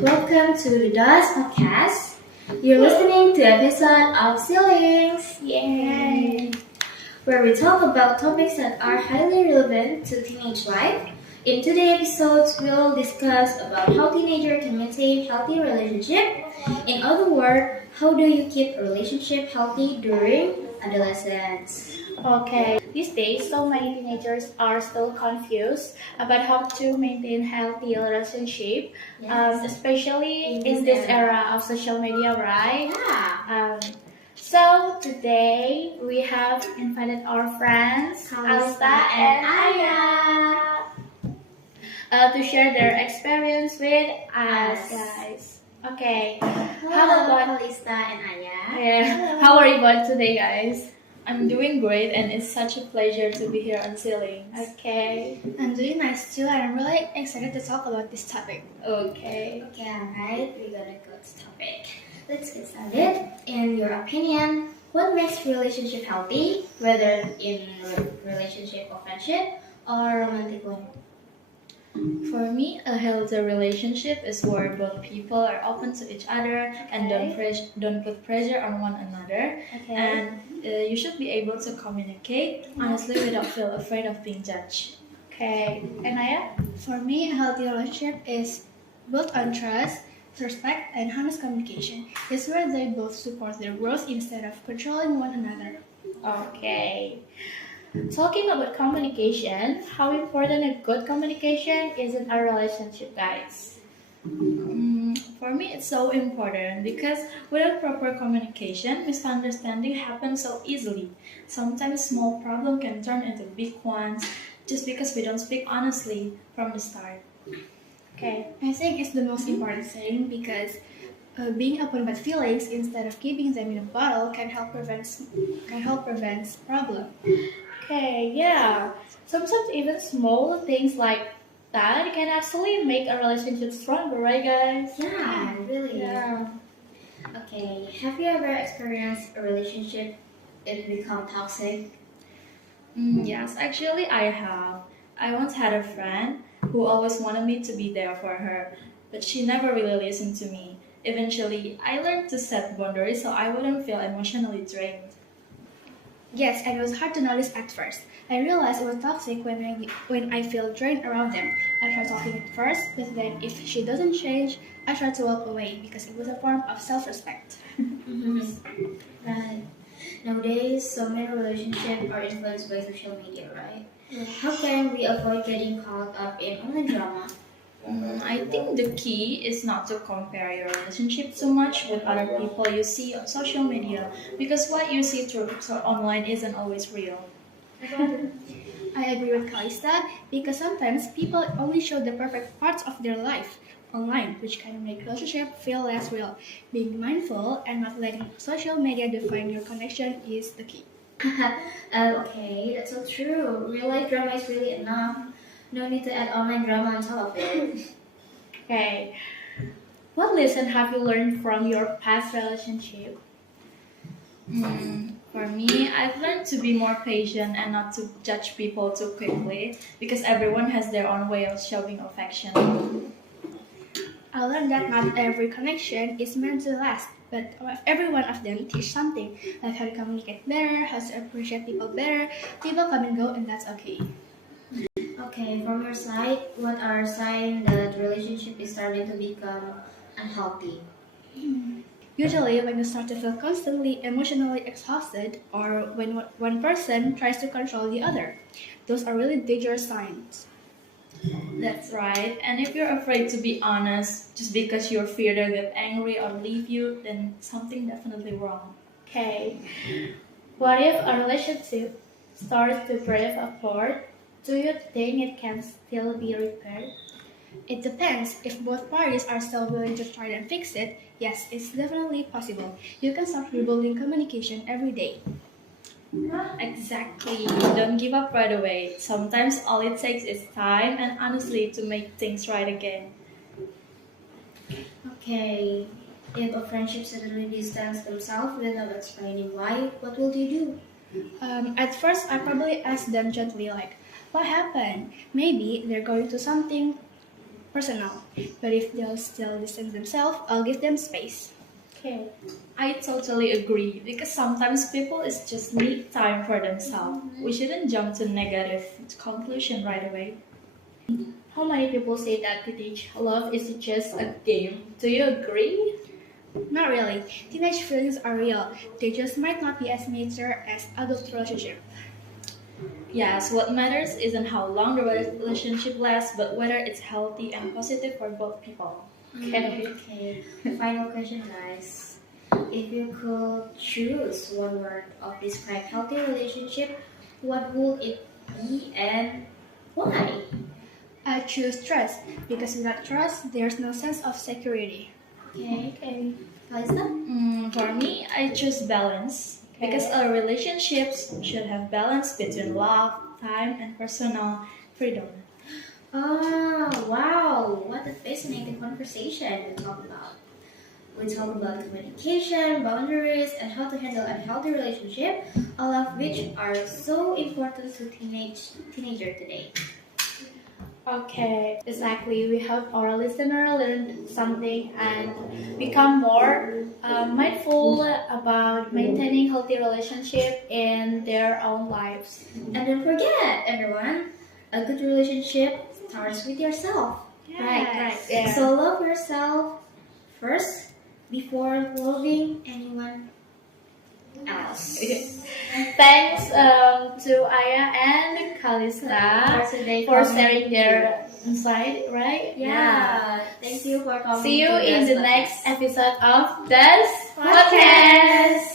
Welcome to the DOS podcast. You're listening to episode of Ceilings, Yay! where we talk about topics that are highly relevant to teenage life. In today's episodes, we'll discuss about how teenagers can maintain healthy relationship. In other words, how do you keep a relationship healthy during adolescence? Okay, these days so many teenagers are still confused about how to maintain healthy relationship, especially in this era of social media, right? Yeah. So today we have invited our friends Alista and Aya to share their experience with us, guys. Okay, Hello, Kalista and Aya. yeah. How are you both today, guys? I'm doing great, and it's such a pleasure to be here on Ceilings. Okay. I'm doing nice too, and I'm really excited to talk about this topic. Okay. Okay, alright, we're gonna go to topic. Let's get started. In your opinion, what makes relationship healthy, whether in relationship or friendship or romantic one? For me, a healthy relationship is where both people are open to each other and don't put pressure on one another. Okay. And you should be able to communicate honestly without feel afraid of being judged. Okay. And Aya? For me, a healthy relationship is built on trust, respect, and honest communication. It's where they both support their growth instead of controlling one another. Okay. Talking about communication, how important a good communication is in a relationship, guys? For me, it's so important because without proper communication, misunderstanding happens so easily. Sometimes small problem can turn into big ones just because we don't speak honestly from the start. Okay. I think it's the most important thing because being open about feelings instead of keeping them in a bottle can help prevent problem. Okay, yeah. Sometimes even small things like that can actually make a relationship stronger, right, guys? Yeah, really. Yeah. Okay, have you ever experienced a relationship it become toxic? Yes, actually, I have. I once had a friend who always wanted me to be there for her, but she never really listened to me. Eventually, I learned to set boundaries so I wouldn't feel emotionally drained. Yes, and it was hard to notice at first. I realized it was toxic when I feel drained around them. I tried talking at first, but then if she doesn't change, I try to walk away because it was a form of self-respect. Right. Nowadays, so many relationships are influenced by social media, right? How can we avoid getting caught up in online drama? I think the key is not to compare your relationship too much with other people you see on social media because what you see through online isn't always real. I agree with Kalista because sometimes people only show the perfect parts of their life online, which can make relationship feel less real. Being mindful and not letting social media define your connection is the key. Okay, that's so true. Real life drama is really enough. No need to add online drama on top of it. Okay. What lesson have you learned from your past relationship? For me, I've learned to be more patient and not to judge people too quickly because everyone has their own way of showing affection. I learned that not every connection is meant to last, but every one of them teach something, like how to communicate better, how to appreciate people better. People come and go, and that's okay. Okay, from your side, what are signs that relationship is starting to become unhealthy? Usually, when you start to feel constantly emotionally exhausted, or when one person tries to control the other, those are really dangerous signs. That's right. And if you're afraid to be honest just because you're fear they'll get angry or leave you, then something definitely wrong. Okay. What if a relationship starts to drift apart? Do you think it can still be repaired? It depends. If both parties are still willing to try and fix it, yes, it's definitely possible. You can start rebuilding communication every day. Exactly. Don't give up right away. Sometimes all it takes is time and honestly to make things right again. Okay, if a friendship suddenly distance themselves without explaining why, what will you do? At first, I probably ask them gently, like, what happened? Maybe they're going through something personal. But if they'll still distance themselves, I'll give them space. Okay. I totally agree because sometimes people is just need time for themselves. We shouldn't jump to negative conclusion right away. How many people say that teenage love is just a game? Do you agree? Not really. Teenage feelings are real. They just might not be as mature as adult relationship. Yes, what matters isn't how long the relationship lasts, but whether it's healthy and positive for both people. Okay. Okay. Final question, guys. If you could choose one word of describe healthy relationship, what would it be and why? I choose trust because without trust, there's no sense of security. Okay. Okay. Kalista? For me, I choose balance because our relationships should have balance between love, time, and personal freedom. Oh, wow. What a fascinating conversation we talked about. We talk about communication, boundaries, and how to handle unhealthy relationship, all of which are so important to teenager today. Okay, exactly. We hope our listener learned something and become more mindful about maintaining healthy relationship in their own lives. And don't forget, everyone, a good relationship starts with yourself. Right. Yeah. So love yourself first before loving anyone else. Thanks to Aya and Kalista For today, for comment. sharing their insight, right? Yeah. Thank you for coming. See you to in this the podcast. next episode of this podcast.